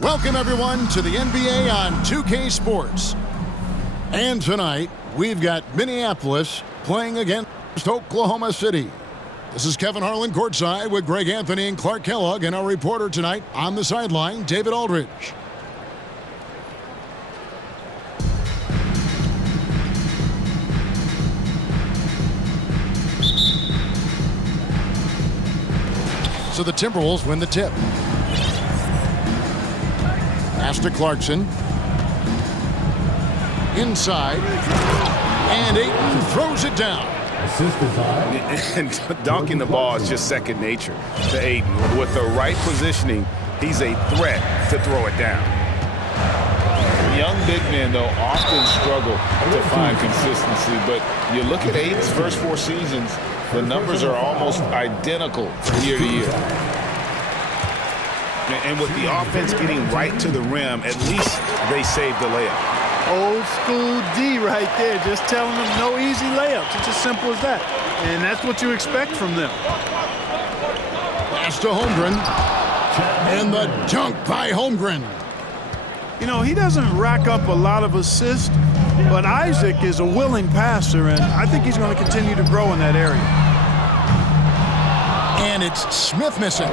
Welcome, everyone, to the NBA on 2K Sports. And tonight, we've got Minneapolis playing against Oklahoma City. This is Kevin Harlan courtside with Greg Anthony and Clark Kellogg, and our reporter tonight on the sideline, David Aldridge. So the Timberwolves win the tip. Pass to Clarkson. Inside. And Ayton throws it down. And dunking the ball is just second nature to Ayton. With the right positioning, he's a threat to throw it down. Young big men, though, often struggle to find consistency. But you look at Ayton's first 4 seasons, the numbers are almost identical year to year. And with the offense getting right to the rim, at least they saved the layup. Old school D right there, just telling them no easy layups. It's as simple as that. And that's what you expect from them. Pass to Holmgren. And the dunk by Holmgren. You know, he doesn't rack up a lot of assists, but Isaac is a willing passer, and I think he's going to continue to grow in that area. And it's Smith missing.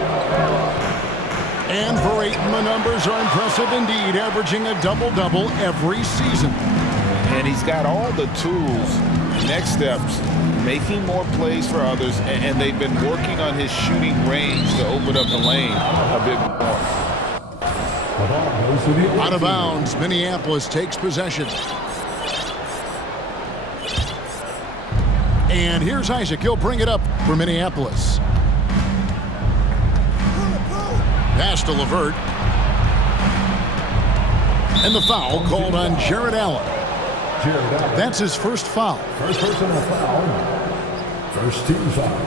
And for Ayton, the numbers are impressive indeed, averaging a double-double every season. And he's got all the tools. Next steps, making more plays for others, and they've been working on his shooting range to open up the lane a bit more. Out of bounds, Minneapolis takes possession. And here's Isaac. He'll bring it up for Minneapolis. Pass to LeVert. And the foul called on Jared Allen. That's his first foul. First personal foul. First team foul.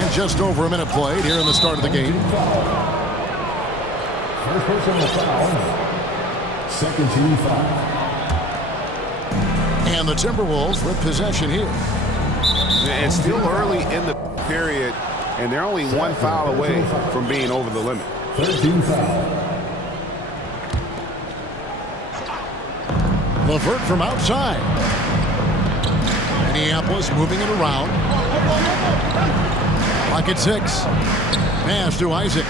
And just over a minute played here in the start of the game. First personal foul. Second team foul. And the Timberwolves with possession here. And still early in the period, and they're only one foul away from being over the limit. 13 foul. LeVert from outside. Minneapolis moving it around. Clock at 6. Pass to Isaac.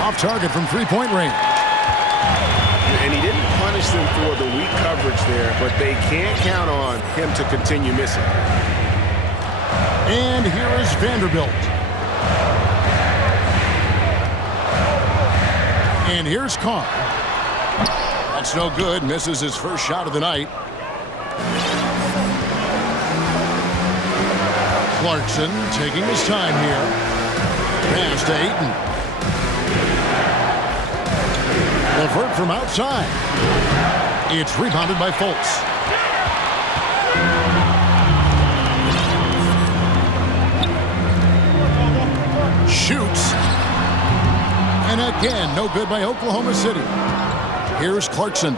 Off target from three-point range. And he didn't punish them for the weak coverage there, but they can't count on him to continue missing. And here is Vanderbilt. And here's Carr. That's no good. Misses his first shot of the night. Clarkson taking his time here. Pass to Ayton. LeVert from outside. It's rebounded by Fultz. Shoots. And again, no good by Oklahoma City. Here's Clarkson.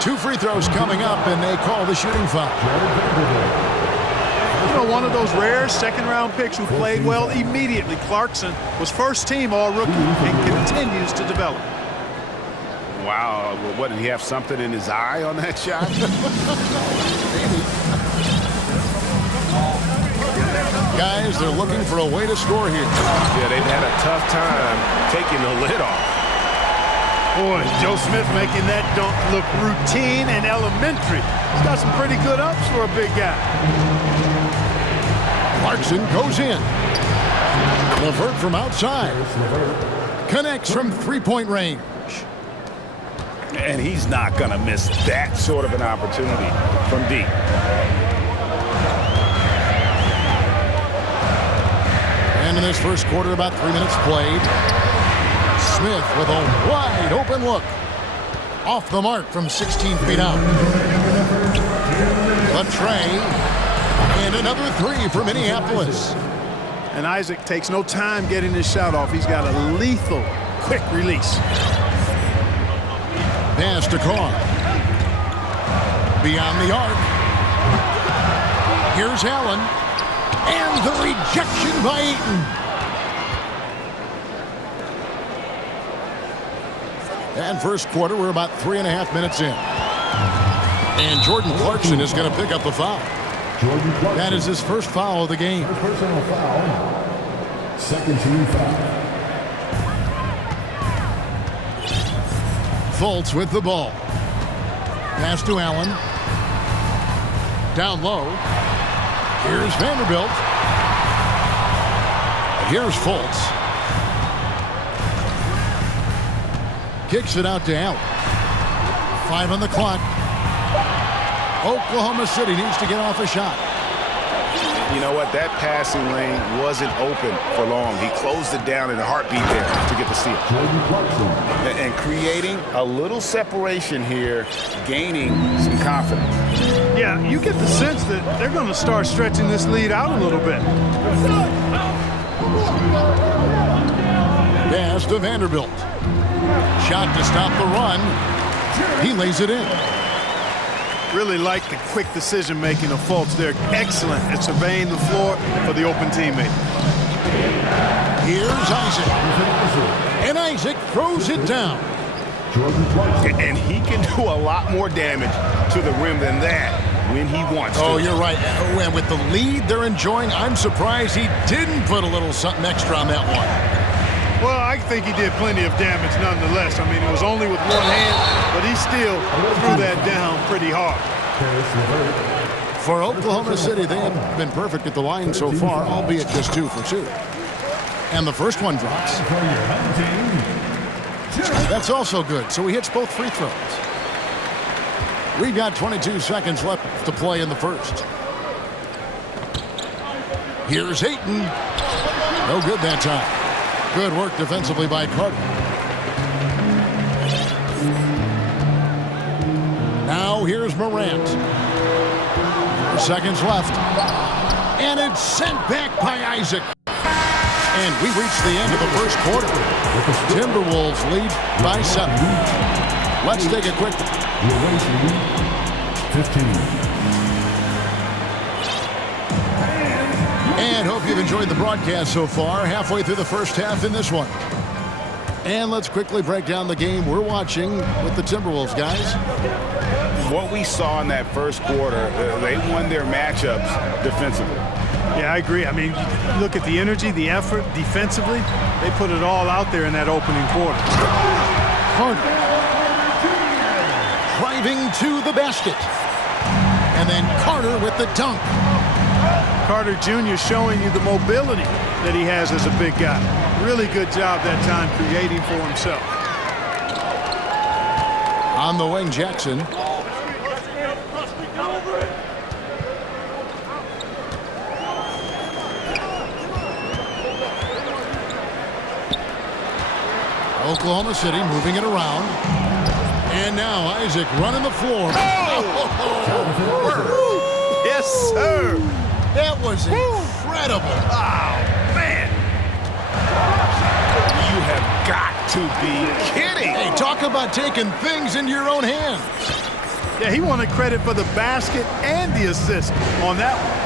2 free throws coming up, and they call the shooting foul. You know, one of those rare second-round picks who played well immediately. Clarkson was first-team All-Rookie and continues to develop. Wow, what, did he have something in his eye on that shot? Guys, they're looking for a way to score here. Yeah, they've had a tough time taking the lid off. Boy, Joe Smith making that dunk look routine and elementary. He's got some pretty good ups for a big guy. Clarkson goes in. LeVert from outside. Connects from three-point range. And he's not going to miss that sort of an opportunity from deep. And in this first quarter, about 3 minutes played. Smith with a wide open look. Off the mark from 16 feet out. A tray. And another 3 for Minneapolis. And Isaac takes no time getting his shot off. He's got a lethal, quick release. Pass to Carr. Beyond the arc. Here's Allen. And the rejection by Ayton. And first quarter, we're about 3.5 minutes in. And Jordan Clarkson is going to pick up the foul. Jordan Clarkson. That is his first foul of the game. First personal foul. Second team foul. Fultz with the ball. Pass to Allen. Down low. Here's Vanderbilt. Here's Fultz. Kicks it out to Allen. 5 on the clock. Oklahoma City needs to get off a shot. You know what? That passing lane wasn't open for long. He closed it down in a heartbeat there to get the steal. Jordan Clarkson. And creating a little separation here, gaining some confidence. Yeah, you get the sense that they're going to start stretching this lead out a little bit. Pass to Vanderbilt. Shot to stop the run. He lays it in. Really like the quick decision-making of Fultz. They're excellent at surveying the floor for the open teammate. Here's Isaac. And Isaac throws it down. Jordan Clarkson. And he can do a lot more damage to the rim than that when he wants to. Oh, you're right. And with the lead they're enjoying, I'm surprised he didn't put a little something extra on that one. Well, I think he did plenty of damage nonetheless. I mean, it was only with one hand, but he still threw that down pretty hard. For Oklahoma City, they have been perfect at the line so far, albeit just 2 for 2. And the first one drops. That's also good, so he hits both free throws. We've got 22 seconds left to play in the first. Here's Ayton. No good that time. Good work defensively by Carter. Now here's Morant. 4 seconds left. And it's sent back by Isaac. And we reach the end of the first quarter. Timberwolves lead by 7. Let's take a quick. 15. And hope you've enjoyed the broadcast so far. Halfway through the first half in this one. And let's quickly break down the game we're watching with the Timberwolves, guys. What we saw in that first quarter, they won their matchups defensively. Yeah, I agree. I mean, look at the energy, the effort defensively. They put it all out there in that opening quarter. Carter driving to the basket. And then Carter with the dunk. Carter Jr. showing you the mobility that he has as a big guy. Really good job that time creating for himself. On the wing, Jackson. Oklahoma City moving it around. And now Isaac running the floor. Oh! Yes, sir. That was incredible. Oh, man. You have got to be kidding. Hey, talk about taking things into your own hands. Yeah, he wanted credit for the basket and the assist on that one.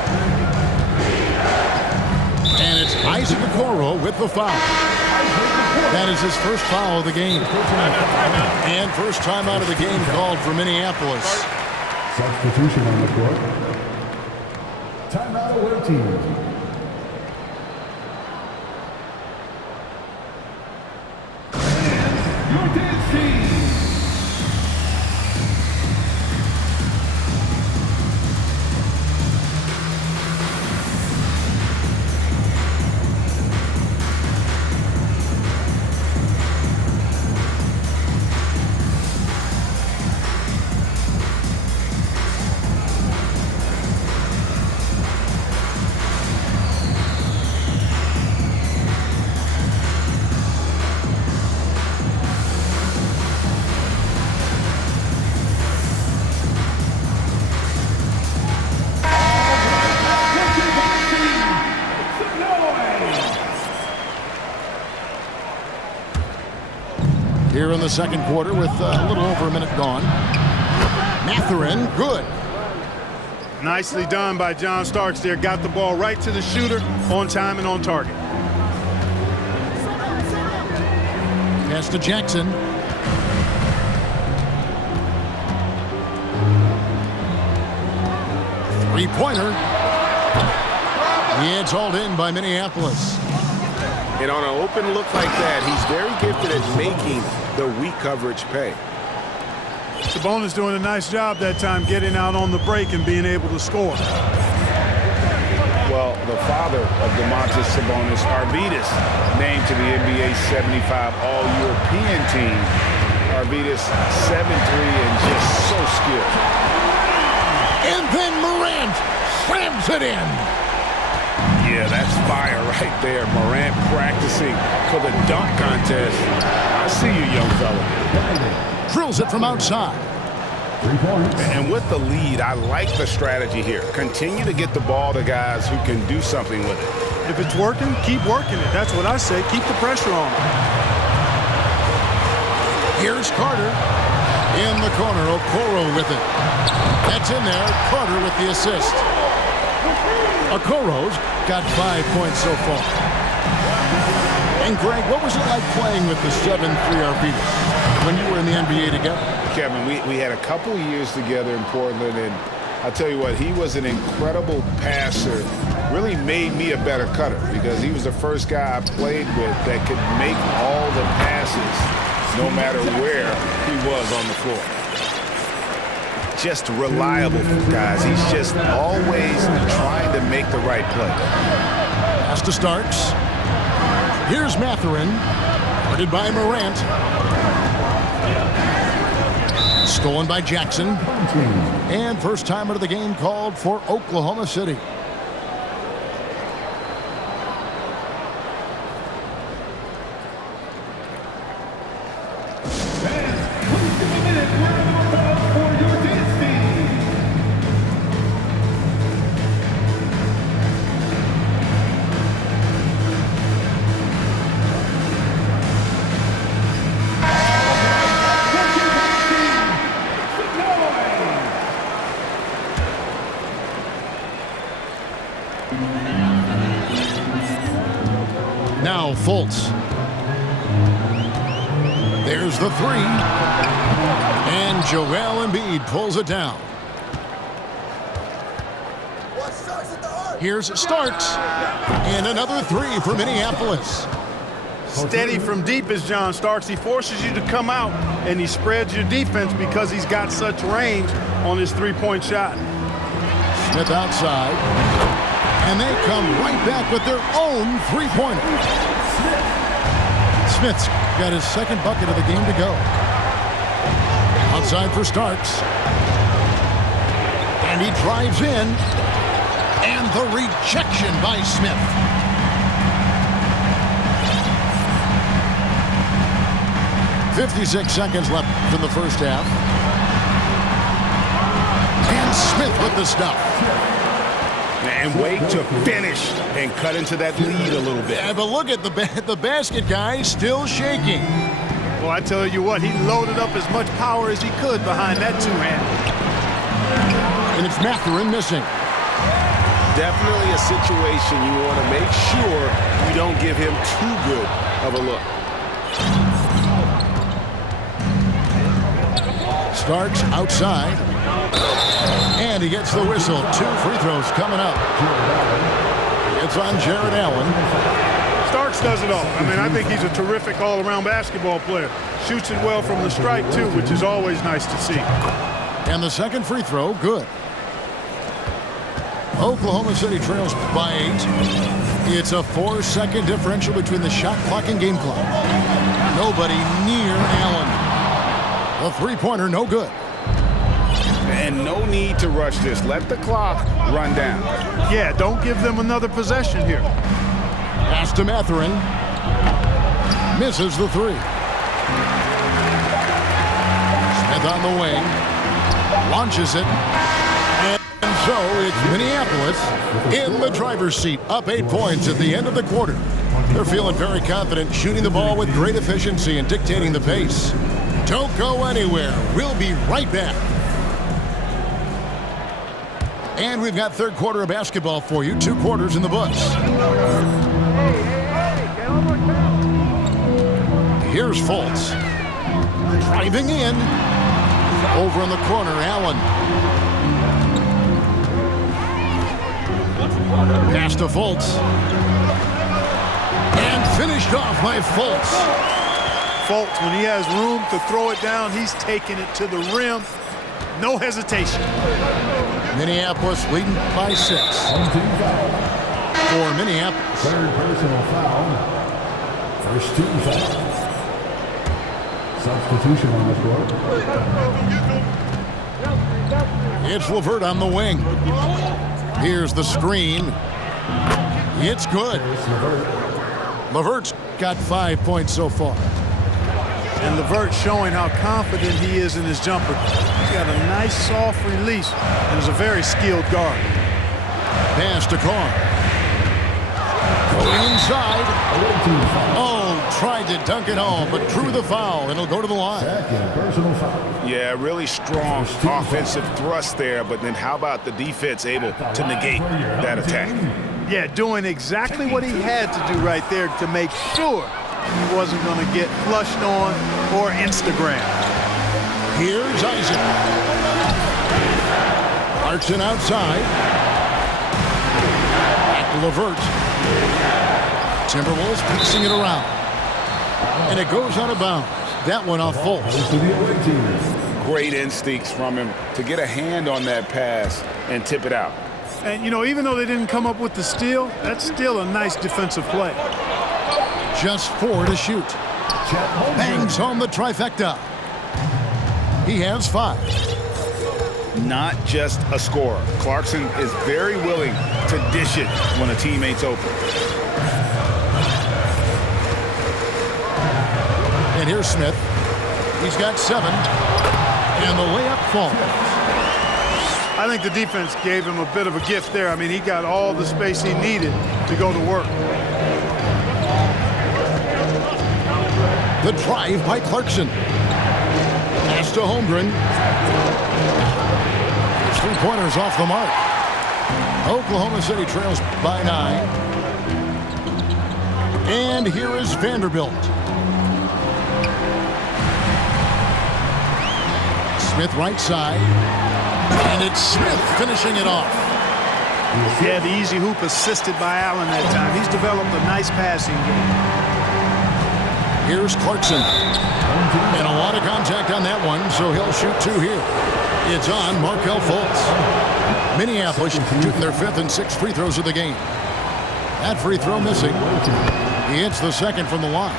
And it's Isaac Okoro with the foul. That is his first foul of the game. And first time out of the game called for Minneapolis. Substitution on the court. Timeout away team. Your dance team. Here in the second quarter with a little over a minute gone. Mathurin, good. Nicely done by John Starks there. Got the ball right to the shooter on time and on target. Pass to Jackson. Three-pointer. It's hauled in by Minneapolis. And on an open look like that, he's very gifted at making the weak coverage pay. Sabonis doing a nice job that time getting out on the break and being able to score. Well, the father of Domantas Sabonis, Arvydas, named to the NBA 75 All-European team. Arvydas 7'3" and just so skilled. And then Morant slams it in. Yeah, that's fire right there. Morant practicing for the dunk contest. I see you, young fella. Drills it from outside. 3 points. And with the lead, I like the strategy here. Continue to get the ball to guys who can do something with it. If it's working, keep working it. That's what I say. Keep the pressure on. Here's Carter. In the corner, Okoro with it. That's in there. Carter with the assist. Okoro's got 5 points so far. And Greg, what was it like playing with the 7'3" Arvydas when you were in the NBA together? Kevin, we had a couple years together in Portland, and I'll tell you what, he was an incredible passer. Really made me a better cutter because he was the first guy I played with that could make all the passes no matter where he was on the floor. Just reliable, guys. He's just always trying to make the right play. Pass to Starks. Here's Mathurin. Guarded by Morant. Stolen by Jackson. And first time out of the game called for Oklahoma City. Now Fultz. There's the three. And Joel Embiid pulls it down. Here's Starks. And another three for Minneapolis. Steady from deep is John Starks. He forces you to come out, and he spreads your defense because he's got such range on his three-point shot. Smith outside. And they come right back with their own three-pointer. Smith's got his second bucket of the game to go. Outside for Starks. And he drives in. And the rejection by Smith. "56 seconds left in the first half. And Smith with the stuff. And wait to finish and cut into that lead a little bit. Yeah, but look at the basket guy still shaking. Well, I tell you what, he loaded up as much power as he could behind that two-hand. And it's Mathurin missing. Definitely a situation you want to make sure you don't give him too good of a look. Starks outside. And he gets the whistle. 2 free throws coming up. It's on Jared Allen. Starks does it all. I mean, I think he's a terrific all-around basketball player. Shoots it well from the strike, too, which is always nice to see. And the second free throw, good. Oklahoma City trails by 8. It's a 4-second differential between the shot clock and game clock. Nobody near Allen. The three-pointer, no good. And no need to rush this. Let the clock run down. Yeah, don't give them another possession here. Pass to Mathurin. Misses the three. Smith on the wing. Launches it. And so it's Minneapolis in the driver's seat. Up 8 points at the end of the quarter. They're feeling very confident, shooting the ball with great efficiency and dictating the pace. Don't go anywhere. We'll be right back. And we've got third quarter of basketball for you. 2 quarters in the books. Here's Fultz. Driving in. Over in the corner, Allen. Pass to Fultz. And finished off by Fultz. Fultz, when he has room to throw it down, he's taking it to the rim. No hesitation. Minneapolis leading by 6. For Minneapolis. Third personal foul. First team foul. Substitution on the court. It's LeVert on the wing. Here's the screen. It's good. LeVert's got 5 points so far. And LeVert showing how confident he is in his jumper. He's got a nice soft release and is a very skilled guard. Pass to Carr. Going inside. Oh, tried to dunk it home, but drew the foul, and he'll go to the line. Second personal foul. Yeah, really strong offensive thrust there, but then how about the defense able to negate that attack? Yeah, doing exactly what he had to do right there to make sure he wasn't going to get flushed on or Instagram. Here's Isaac. Clarkson outside. Back to LeVert. Timberwolves piecing it around. And it goes out of bounds. That one off Fultz. Great instincts from him to get a hand on that pass and tip it out. And, you know, even though they didn't come up with the steal, that's still a nice defensive play. Just 4 to shoot. Bangs home the trifecta. He has 5. Not just a scorer. Clarkson is very willing to dish it when a teammate's open. And here's Smith. He's got 7. And the layup falls. I think the defense gave him a bit of a gift there. I mean, he got all the space he needed to go to work. The drive by Clarkson. Pass to Holmgren. His 3-pointers off the mark. Oklahoma City trails by 9. And here is Vanderbilt. Smith right side. And it's Smith finishing it off. Yeah, the easy hoop assisted by Allen that time. He's developed a nice passing game. Here's Clarkson. And a lot of contact on that one, so he'll shoot 2 here. It's on Markelle Fultz. Minneapolis shooting their 5th and 6th free throws of the game. That free throw missing. He hits the second from the line.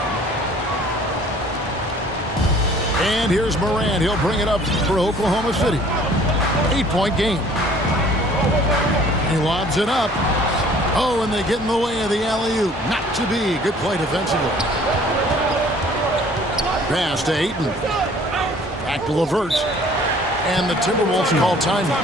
And here's Morant. He'll bring it up for Oklahoma City. 8-point game. He lobs it up. Oh, and they get in the way of the alley-oop. Not to be. Good play defensively. Pass to Ayton. Back to LeVert. And the Timberwolves call timeout.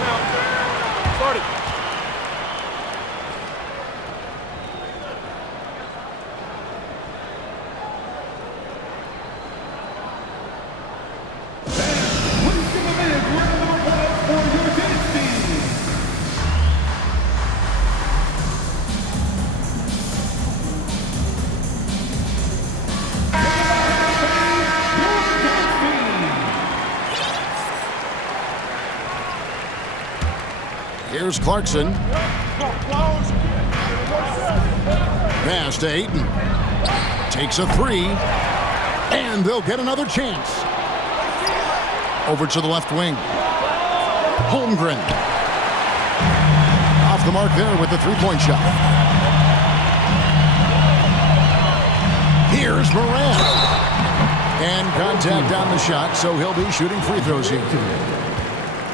Here's Clarkson. Pass to Ayton. Takes a 3. And they'll get another chance. Over to the left wing. Holmgren. Off the mark there with the 3-point shot. Here's Morant. And contact on the shot, so he'll be shooting free throws here.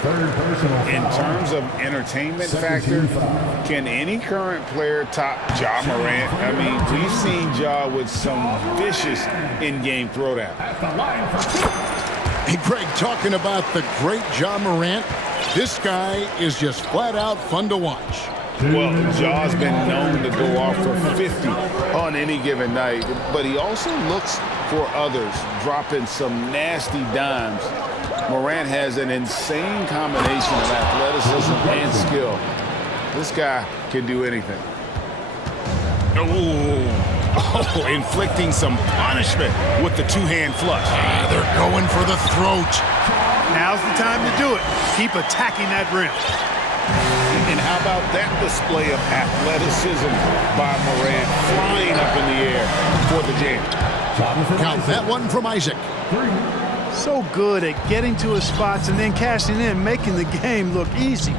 In terms of entertainment factor, can any current player top Ja Morant? I mean, we've seen Ja with some vicious in-game throwdown. Hey, Greg, talking about the great Ja Morant, this guy is just flat out fun to watch. Well, Ja's been known to go off for 50 on any given night, but he also looks for others, dropping some nasty dimes. Morant has an insane combination of athleticism and skill. This guy can do anything. Oh, inflicting some punishment with the 2-hand flush. They're going for the throat. Now's the time to do it. Keep attacking that rim. And how about that display of athleticism by Morant, flying up in the air for the jam. Count that one from Isaac. So good at getting to his spots and then cashing in, making the game look easy.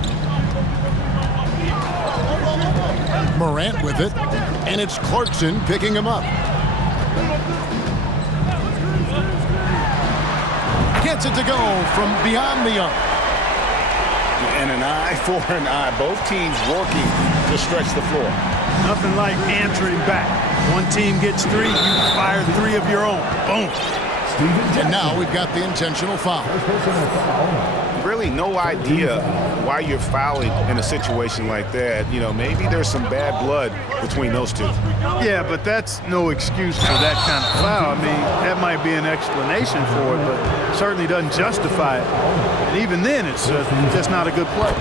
Morant with it, and it's Clarkson picking him up. Gets it to go from beyond the arc. And an eye for an eye. Both teams working to stretch the floor. Nothing like answering back. One team gets 3, you fire 3 of your own. Boom. And now we've got the intentional foul. Really no idea why you're fouling in a situation like that. You know, maybe there's some bad blood between those two. Yeah, but that's no excuse for that kind of foul. I mean, that might be an explanation for it, but certainly doesn't justify it. And even then, it's just not a good play.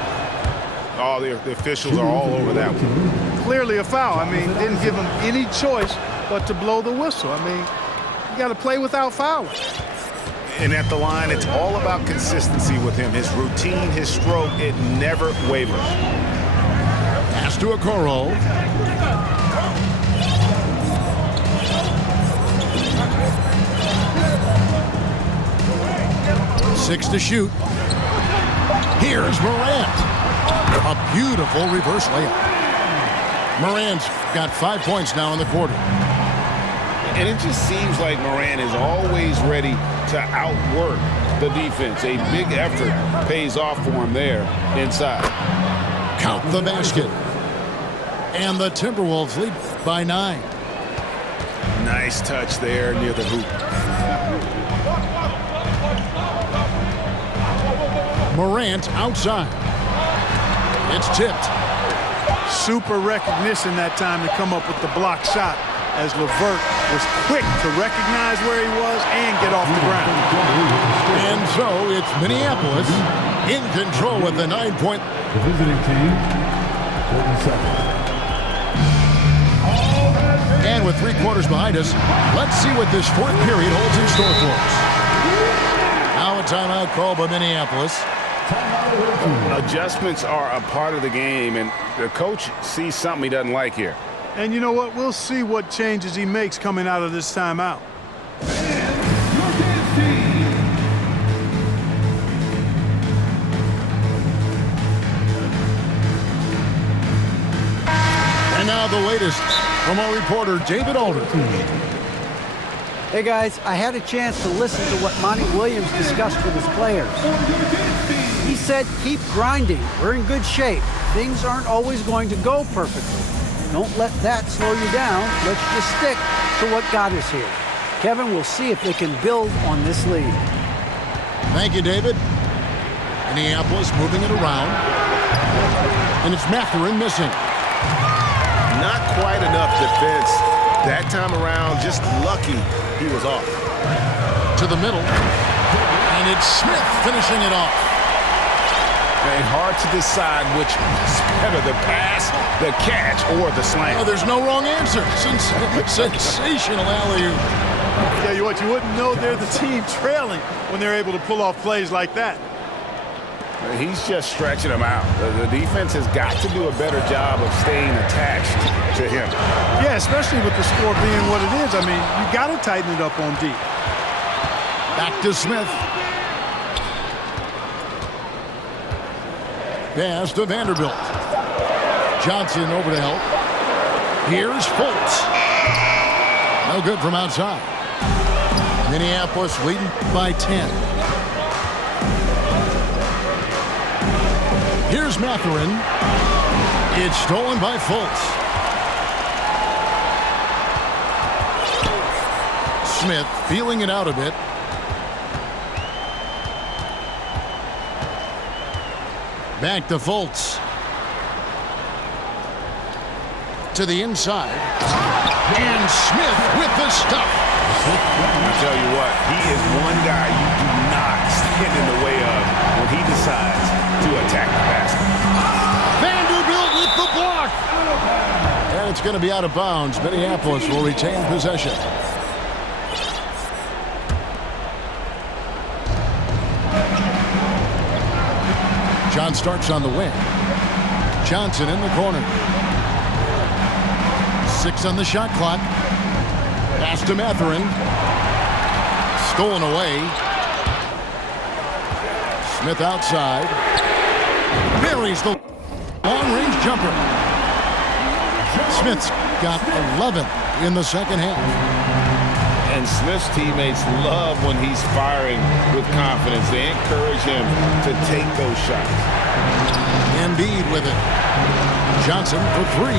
All the officials are all over that one. Clearly a foul. I mean, didn't give him any choice but to blow the whistle. I mean, you got to play without fouling. And at the line, it's all about consistency with him. His routine, his stroke, it never wavers. Pass to Okoro. Six to shoot. Here's Morant. A beautiful reverse layup. Morant's got 5 points now in the quarter. And it just seems like Morant is always ready to outwork the defense. A big effort pays off for him there inside. Count the basket. And the Timberwolves lead by 9. Nice touch there near the hoop. Morant outside. It's tipped. Super recognition that time to come up with the block shot, as LeVert was quick to recognize where he was and get off the ground. And so it's Minneapolis in control with the 9-point. The visiting team, 47. And with 3 quarters behind us, let's see what this fourth period holds in store for us. Now a timeout called by Minneapolis. Adjustments are a part of the game, and the coach sees something he doesn't like here. And you know what? We'll see what changes he makes coming out of this timeout. And now the latest from our reporter, David Aldridge. Hey guys, I had a chance to listen to what Monty Williams discussed with his players. He said, keep grinding. We're in good shape. Things aren't always going to go perfectly. Don't let that slow you down. Let's just stick to what got us here. Kevin, we'll see if they can build on this lead. Thank you, David. Minneapolis moving it around. And it's Mathurin missing. Not quite enough defense that time around. Just lucky he was off. To the middle. And it's Smith finishing it off. And hard to decide which is better, the pass, the catch, or the slam. Oh, there's no wrong answer. Sensational alley-oop. Tell you what, you wouldn't know they're the team trailing when they're able to pull off plays like that. He's just stretching them out. The defense has got to do a better job of staying attached to him. Yeah, especially with the score being what it is. I mean, you got to tighten it up on D. Back to Smith. Pass to Vanderbilt. Johnson over to help. Here's Fultz. No good from outside. Minneapolis leading by 10. Here's Mathurin. It's stolen by Fultz. Smith feeling it out a bit. Back to Fultz. To the inside. And Smith with the stuff. I tell you what, he is one guy you do not stand in the way of when he decides to attack the basket. Vanderbilt with the block. And it's going to be out of bounds. Minneapolis will retain possession. John starts on the wing. Johnson in the corner. 6 on the shot clock. Pass to Matherin. Stolen away. Smith outside. Buries the long-range jumper. Smith's got 11 in the second half. And Smith's teammates love when he's firing with confidence. They encourage him to take those shots. Embiid with it. Johnson for 3.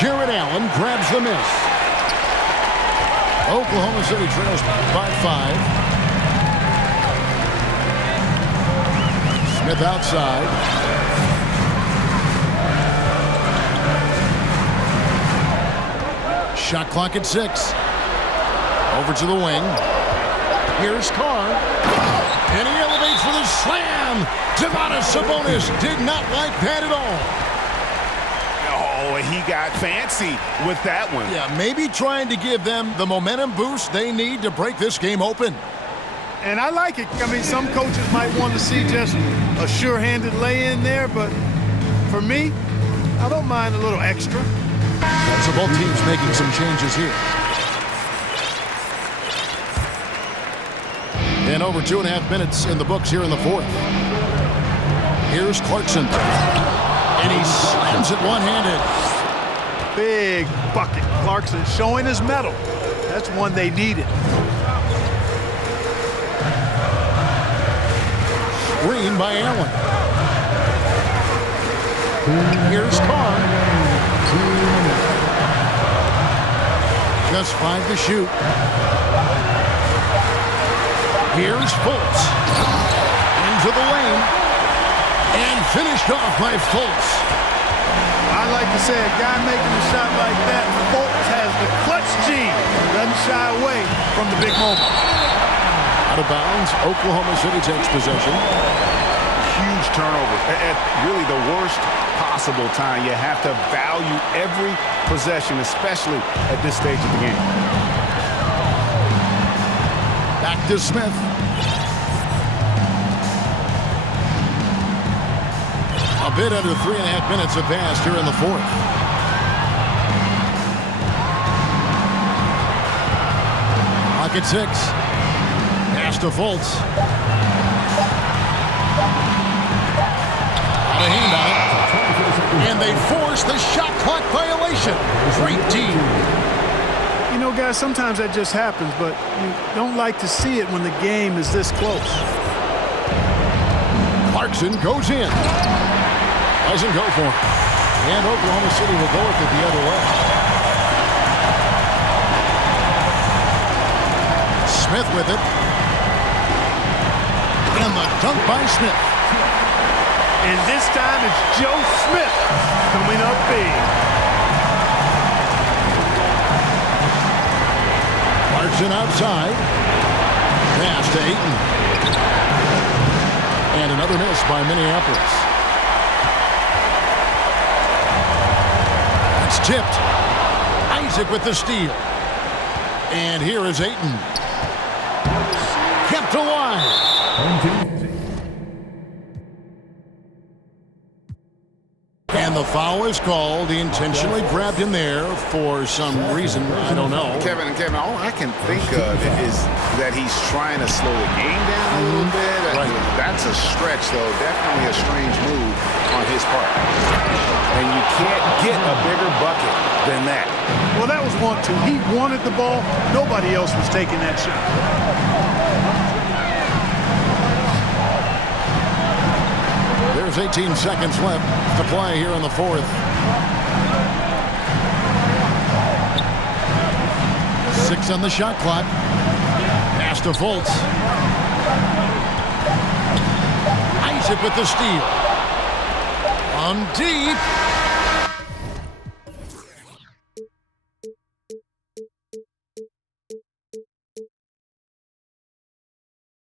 Jared Allen grabs the miss. Oklahoma City trails by 5. Smith outside. Shot clock at 6. Over to the wing. Here's Carr. And he elevates for the slam. Domantas Sabonis did not like that at all. Oh, he got fancy with that one. Yeah, maybe trying to give them the momentum boost they need to break this game open. And I like it. I mean, some coaches might want to see just a sure-handed lay-in there, but for me, I don't mind a little extra. So both teams making some changes here. And over 2.5 minutes in the books here in the fourth. Here's Clarkson. And he slams it one-handed. Big bucket. Clarkson showing his mettle. That's one they needed. Screen by Allen. Here's Carr. Just 5 to shoot. Here's Fultz. Into the lane. And finished off by Fultz. I like to say a guy making a shot like that, Fultz has the clutch gene. Doesn't shy away from the big moment. Out of bounds, Oklahoma City takes possession. Huge turnover at really the worst possible time. You have to value every possession, especially at this stage of the game. Back to Smith. A bit under 3.5 minutes have passed here in the fourth. Pocket 6. Pass to Fultz. Out of hand on it. And they force the shot clock violation. Great team. You know, guys, sometimes that just happens, but you don't like to see it when the game is this close. Clarkson goes in. Doesn't go for it. And Oklahoma City will go with it the other way. Smith with it. And the dunk by Smith. And this time it's Joe Smith coming up big. Clarkson outside. Pass to Ayton. And another miss by Minneapolis. It's tipped. Isaac with the steal. And here is Ayton. Kept alive. And the foul is called. He intentionally grabbed him there for some reason. I don't know. Kevin, all I can think of is that he's trying to slow the game down a little bit. Right. That's a stretch, though. Definitely a strange move on his part. And you can't get a bigger bucket than that. Well, that was 1-2. He wanted the ball. Nobody else was taking that shot. There's 18 seconds left to play here in the fourth. 6 on the shot clock. Pass to Fultz. Isaac with the steal. On deep.